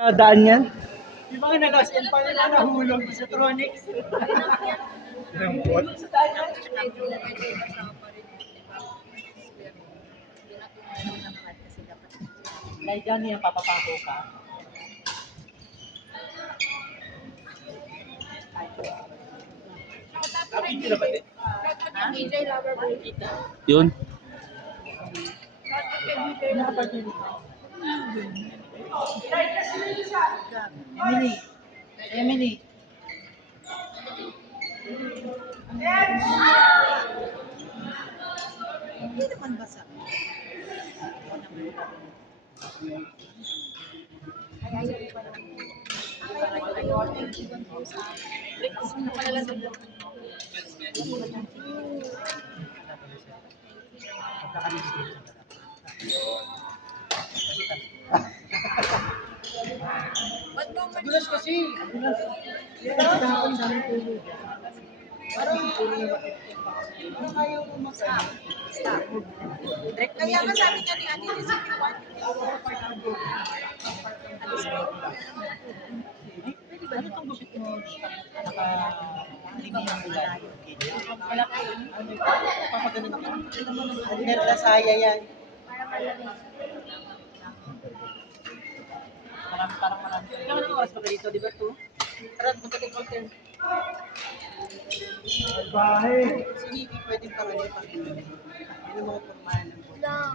Daan yan. Yung mga nag-asal pa nila nahulog sa Tronics. Lambot. Sa daan yan. Medyo kasama pa rin. Pero, yun ang tumayo naman kasi dapat. Dahil dyan yan, papapako ka. Hindi na ba din? DJ Lover Boy. Yun. Emily. Emily. Hindi naman basa. Ay, ayaw pa naman. Ayaw sa kasi nakalala sa buwan. Gulas kasi. Ang dami tulog. Parang ayaw mo mag-stop. Kaya nga sabi niya ni Ani, recipe 1. Ano itong gupit mo? Hindi mo ulan. Wala kayo. Ano ito? Papaganon ka. Under na saya yan. Parang. Ikaw anong oras pa dito, di ba ito? Tara, magkakipag-turn. Bahay. Sige, pwedeng parang pakita. Yun ang mga formal ng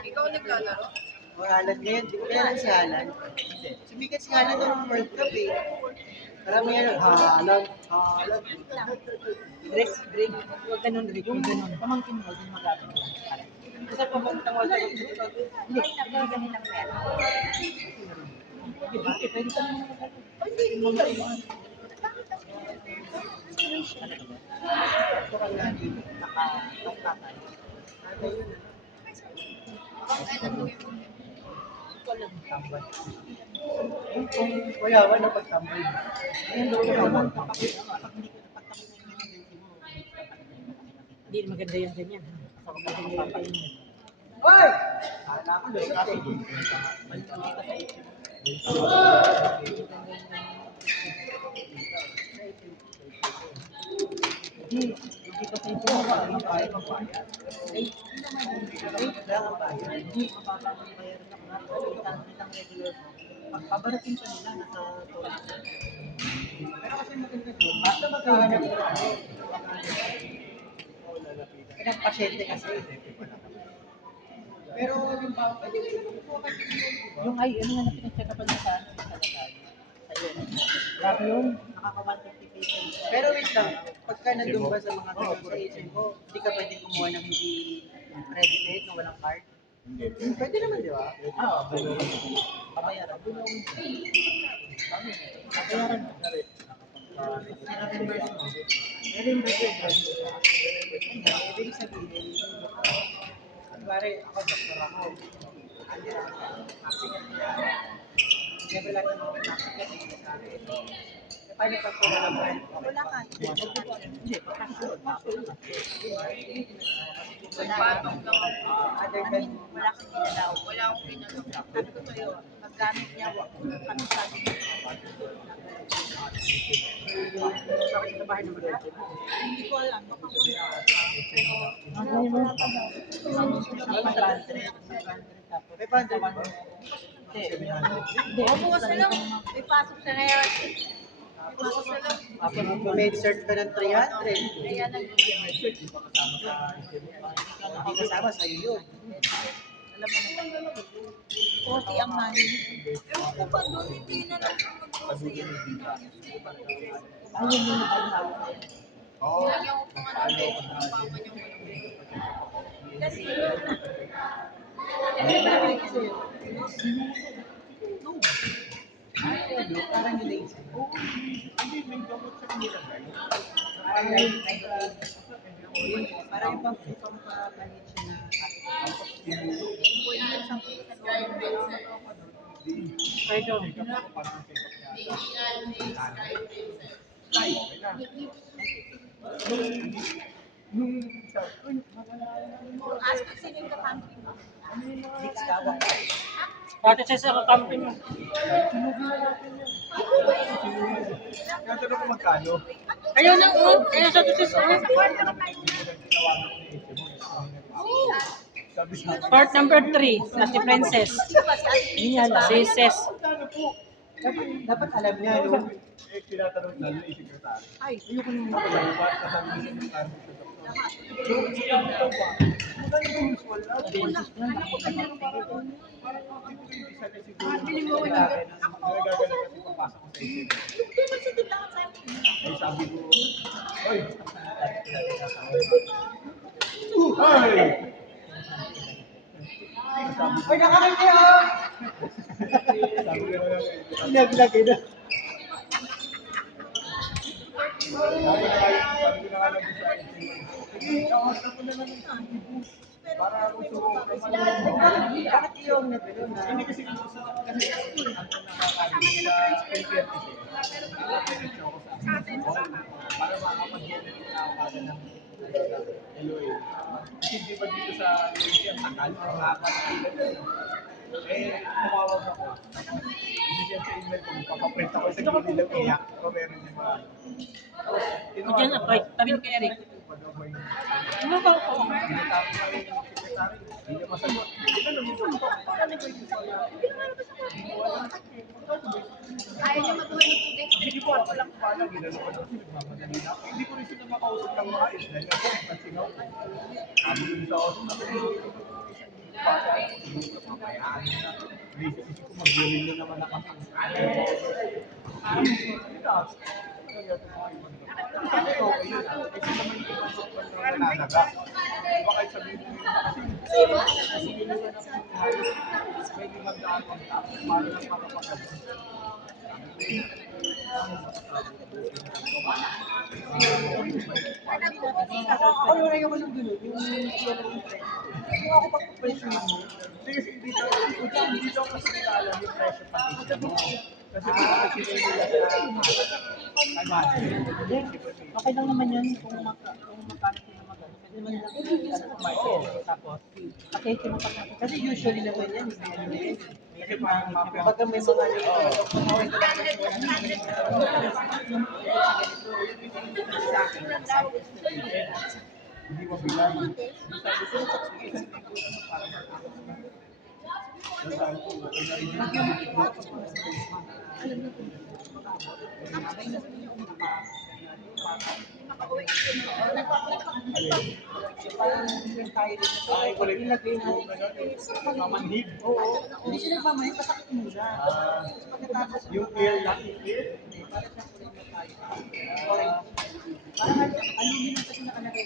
Ikaw naglalaro? O Haaland ngayon, di ko kailan si Haaland. Sumikat si Haaland ng World Cup eh. Marami yan, Haaland. Drake. Huwag ganun, Drake. Yung ganun. Pamangkin mo, yung magagamit. Kasi pamangkin mo, hindi. Naglalaro ng pera. Pwede ka naman magagamit. Hindi. Ito ka nga dito, nakatapatan. Ano yun? Ito lang tambay. Kung wayawan na pagtambay. Ayun daw naman, kapag hindi ko napagtambay mo. Hindi maganda yung ganyan. Ako maganda yung ganyan. Hoy! Kala ko doon kasi. Mali ka sa isip. Hindi pa sa ito ang bayad. Hindi mapapapayar ka na ng regular. Pabarating ka nila nasa toilet. Pero kasi maganda doon, basta maghahanap ka ako. Pinagpasyente kasi. Pero yung yung ay, ano nga na pinag-check upan niya sa talagay. Grabe yun, nakaka-150 pesos. Pero wait lang, pagka nandun ba sa mga ganun sa agent mo, hindi ka pwede kumuha ng hindi ready made na walang card? Pwede naman, di ba? Oo, pwede. Pabayaran. Pabayaran mo. I-reimburse mo. I-reimburse mo. Ibig sabihin, kunwari, ako doktor ako. Level lang ng mga naksikat sa akin. Paano pag wala naman? Wala ka. Hindi, passion. Patong naman. Other than, Wala kang ginalaw. Wala akong ginalaw. Sabi ko sa'yo, paggamit niya, kami sabi niya. bakit sa bahay naman natin? Hindi ko alam. Baka wala. Pero, Ano mo? May bandit ba? Hindi. bukas na lang. May pasok siya ngayon. Bukas na lang. Ako may search pa ng 300. Kaya Hindi kasama sa'yo yun. alam mo naman. 40 ang money. Ewan ko ba doon, hindi na lang masaya. Ayun yung nagkakawa na yan. Nilagyan ko pang ano din, yung pama niya malaki. Kasi yun na. Ano ba naman kasi yun? No. Parang yung lazy. Hindi, may gamot sa kanila ba? Parang yung pampapalit siya na kaya daw. Ask ko sino yung kakampi mo. Next kawak. Dati sa kakampi mo. Kasi na kung magkano. Ayaw na, ayaw sa tusis, Sabi sa akin, Part number 3, na si Princess. Si Ses. Dapat alam niya, no? tinatanong na yung secretary. Ay, ayoko nung Ako lang, bakit kasabi ni secretary sa doktor? Ay, sabi ko, oy, ay! Ay, nakakita yun! Sabi ko na lang, Naglagay na. sabi ko na lang sa akin, sige, kawasan ko na lang yung sabi ko. Para ako Bakit yung nagano na? Hindi kasi ano nakakalit sa PPR kasi. Diretso ako sa para makapag-generate na ako agad ng LOA. Kasi di ba dito sa LOA, ang takal, nakakalitan. Tumawag ako. Isisend sa email ko, papaprint ako sa gilid ng iyak. Pero meron yung mga... Diyan na, tabi kay Eric. Ano ba ako? Tinatapos na rin yung secretary. Hindi niya masagot. Hindi na lumipot ko. Paano ko yung sabi? Ayaw niya magbuhay ng tubig. Sige po, ako lang pala. Ginano ko kasi nagmamadali na ako. Hindi ko rin sila makausap ng maayos. Dahil nga po, nagsingaw ko. Sabi ko sa ako, pamayaan na. Isip ko, mag-grilling na naman ako. Sabi ko, okay yun. Kasi naman yung ipasok ko na nalaga. Baka sabihin mo yun kasi yun naman ang halos pwede magdaan ng tapos paano lang makapagod. Ako yung ayaw ko nung gano'n, yung siya lang yung presyo. Kung ako pagpapresyo mo, Kasi hindi daw kasi nila alam yung presyo package mo. Kasi kasi nila Okay lang naman yun kung magkano sila magano. Pwede naman lang market. Tapos, pakete mo pa natin. kasi usually naman yan, kasi parang pagka may mga hindi mo bilang. Sabi ko, sige, isang libo na parang sabi ko, okay na rin parang yung tayo rin na ay, wala yung lagay mo, mamanhid. Oo, hindi siya nagmamahin, pasakit muna. Pagkatapos, Yung ear lang, ear. parang aluminum kasi nakalagay.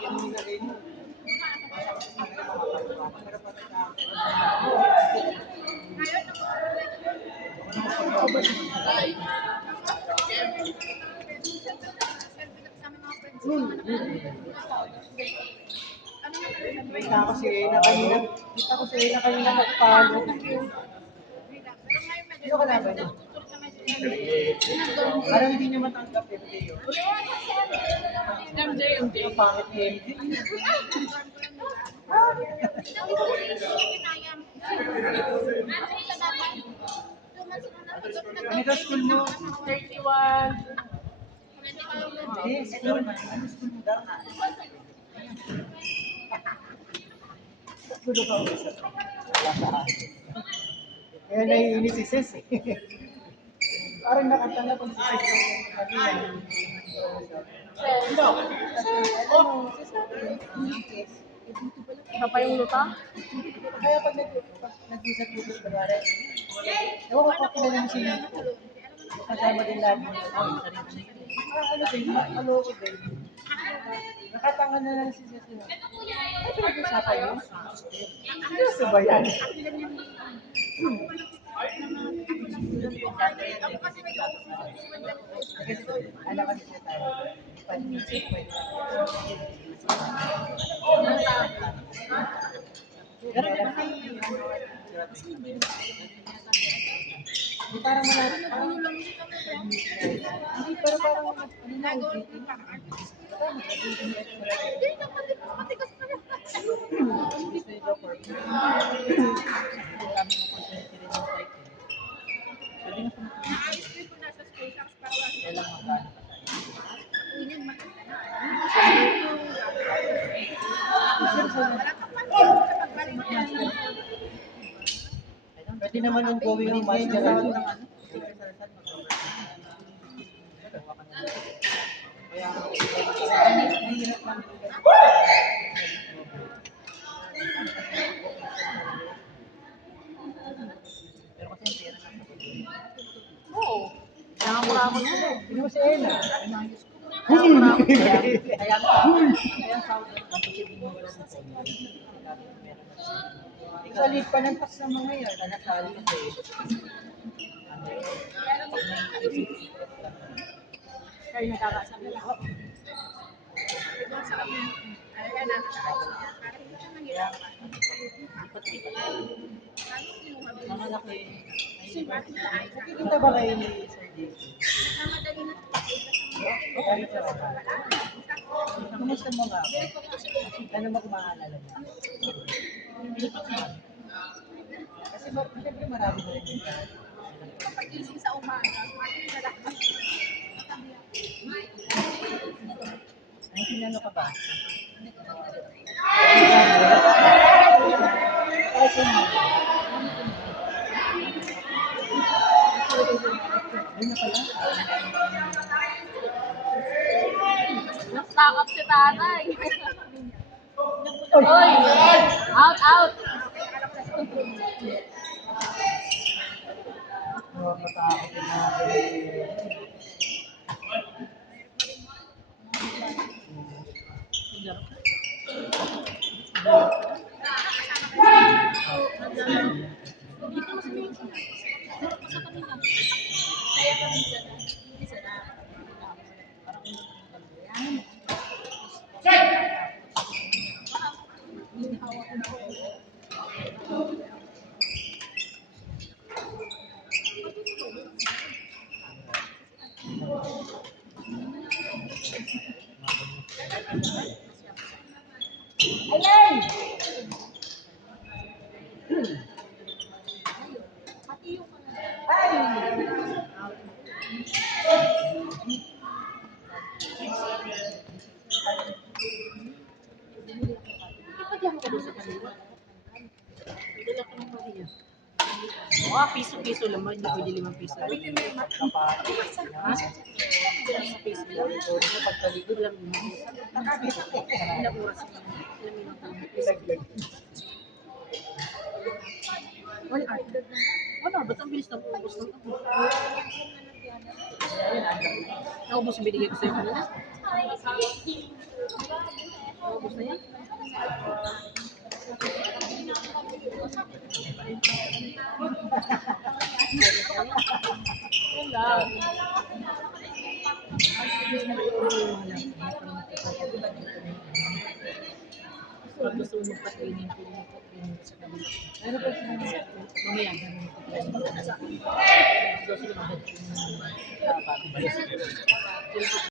Yan yung nilagay mo. Pero kita ko si Reyna kanina nagpalo. Hindi ko kalaban niya. Parang hindi niya matanggap eh. MJ. Ang pangit ni MJ. Ano ka school mo? 31. Eh, school. Ano school mo daw? School ka ulit. Kaya naiinis si Ses eh. Parang nakatanggap ang si Ses. Iba pa yung luta? Kaya pag nag-usap-usap ka ba rin? Ewan ko pa kilala mo si Nico. Kasama din lagi. Ano din, maloko din. Nakatanga na lang si Ses. Ano pinag-usapan yun? Ano sa bayan? Alam kasi siya tayo. Panisip ko yun. Pero hindi parang malapit. Hindi, pero parang ano na, Gusto niyo daw for ang dami mo opportunity rin ng site. Pwede nga pumunta. Kailang magkano pa tayo. Pwede naman yung going ng master. Kaya mahirap lang. Pero kasi yung pera lang. Oo. Nangangurakot ko. Hindi mo si Ena. Kaya sahod ng kapatid mo wala sa sa'yo. Sa lead pa ng tax ng mga yan. Nasali kasi, ano yun, pag may isip Kayo nagkakasama lang. mga laki, Nakikita ba kayo ni Sir Jason? Kumusta mo nga ako? Ano mo kung maalala mo? Kasi siyempre marami na rin yung Pagising sa umaga, ay sinano ka ba? Ay na pala. Nag-stack up si tatay. Oy! Out, out! Nakakatakot yung mga ganyan. Oh, piso-piso lang. Hindi pwede 5 piso. Ha? Piso lang. Pagkaligod lang. 5 piso. Ilang oras na. Ilang minuto. Wala, ba't ang bilis na ubos ng ako? Naubos yung binigay ko sa'yo kanina? Naubos na yan? Wala. Pag gusto mo magpa-training sa kanila. Ano ba sinabi? Mamaya, ganun ko. Gusto sila mag-training.